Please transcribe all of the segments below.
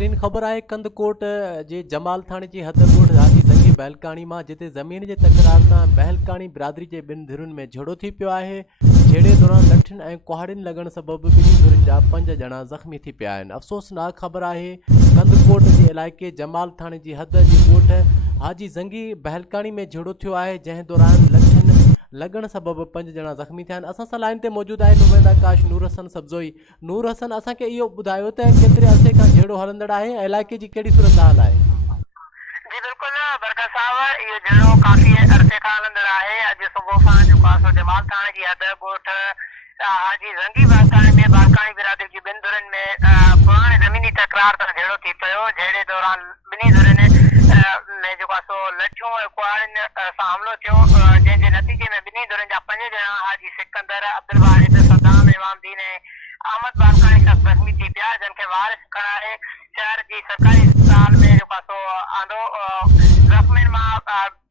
नाज़रीन ख़बर आहे कंदकोट जे जमाल थाणे जी हद ॻोठ हाजी ज़ंगी बहलकाणी मां जिते ज़मीन जे तकरार सां बहलकाणी बिरादरी जे ॿिनि धिरुनि में झगड़ो थी पियो आहे। झेड़े दौरान लठियुनि ऐं कुहाड़ियुनि लॻण सबबि ॿिन्ही धुरियुनि जा 5 ॼणा ज़ख़्मी थी पिया आहिनि। अफ़सोसनाक ख़बर आहे कंदकोट जे इलाइक़े जमाल थाणे जी हद जी ॻोठ हाजी ज़ंगी बहलकाणी में झगड़ो थियो आहे, जंहिं दौरान लठियुनि लॻण सबबि 5 ॼणा ज़ख़्मी थिया आहिनि। असां सां लाइन ते मौजूदु आहे नुमाइंदा काश नूर हसन सब्ज़ोई। नूर हसन, असांखे इहो ॿुधायो त केतिरे अरसे खां झगड़ो हलंदड़ आहे ऐं इलाइक़े जी कहिड़ी सूरत हाल आहे? जी बिल्कुल बरकत साहब, ये झगड़ो काफ़ी अरसे खां हलंदड़ आहे। अॼु सुबुह खां जेको आहे जमाल थाणे जी हद ॻोठ हाजी ज़ंगी बहलकाणी में बहलकाणी बिरादरी जी ॿिनि धुरियुनि में पुराणे ज़मीनी तकरार सां झगड़ो थी पियो। जहिड़े दौरान ॿिन्ही धुरियुनि में जेको आहे सो लठियूं ऐं कुहाड़ियुनि सां हमिलो थियो, जंहिंजे नतीजे में ॿिन्ही धुरियुनि जा 5 ॼणा हाजी सिकंदर, अब्दुल वाहिद, सद्दाम, इमामदीन ऐं अहमद बहलकाणी सां ज़ख़्मी थी पिया, जिनखे वारिस कराए शहर जी सरकारी अस्पताल में जेको आहे सो आंदो। ज़ख़्मियुनि मां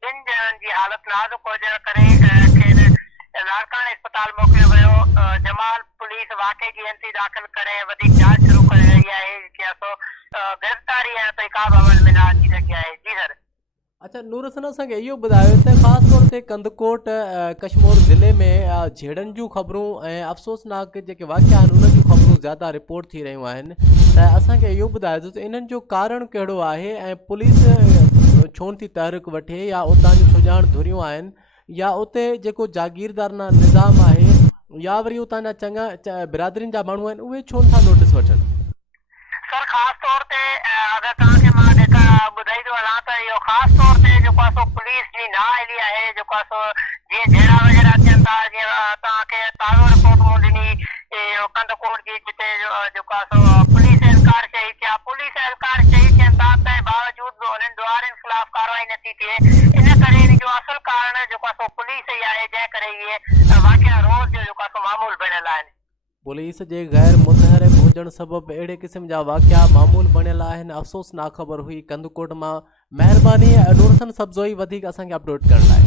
2 ॼणनि जी हालत नाज़ुक हुजण करे खेनि लाड़काणे अस्पताल मोकिलियो वियो। जमाल पुलिस वाक़े जी एंट्री दाख़िल करे वधीक जांच शुरू करे रही आहे। गिरफ़्तारी ऐं तइक़ाब अमल में न अची सघी आहे। जी सर। अच्छा नूर हसन, असांखे इहो ॿुधायो त ख़ासि तौर ते कंदकोट कशमोर ज़िले में झेड़नि जूं ख़बरूं ऐं अफ़सोसनाक जेके वाक़िया आहिनि उन्हनि जूं ख़बरूं ज़्यादा रिपोर्ट थी रहियूं आहिनि, त असांखे इहो ॿुधायो त इन्हनि जो कारण कहिड़ो आहे ऐं पुलिस छो थी तहरीक वठे, या उतां जूं सुञाण धुरियूं आहिनि, या उते जेको जागीरदारना निज़ाम आहे, या वरी उतां जा चङा बिरादरियुनि जा माण्हू आहिनि उहे छो नथा नोटिस वठनि? सर ख़ासि तौर ते अगरि तव्हांखे मां जेका ॿुधाई थो वञा त इहो ख़ासि तौर ते जेको आहे सो पुलिस जी नाअहली आहे। जेको आहे सो जीअं झेड़ा वग़ैरह थियनि था, जीअं तव्हांखे ताज़ो रिपोर्ट मूं ॾिनी कंदकोट जी, जिते जेको आहे सो पुलिस एहलकार शहीद थिया। पुलिस एहलकार शहीद थियनि था, तंहिं बावजूद बि उन्हनि दुआरनि ख़िलाफ़ कार्रवाई नथी थिए। इन करे इन जो असुल कारण जेको आहे सो पुलिस ई आहे, जंहिं करे इहे वाक़िया रोज़ जो जेको आहे सो मामूल बणियल आहिनि। पुलिस जे गैर मुतहरिक हुजण सबबि अहिड़े क़िस्म जा वाक़िया मामूल बणियल आहिनि। अफ़सोसनाक ख़बर हुई कंदकोट मां। महिरबानी नूर हसन सब्ज़ोई वधीक असांखे अपडेट करण लाइ।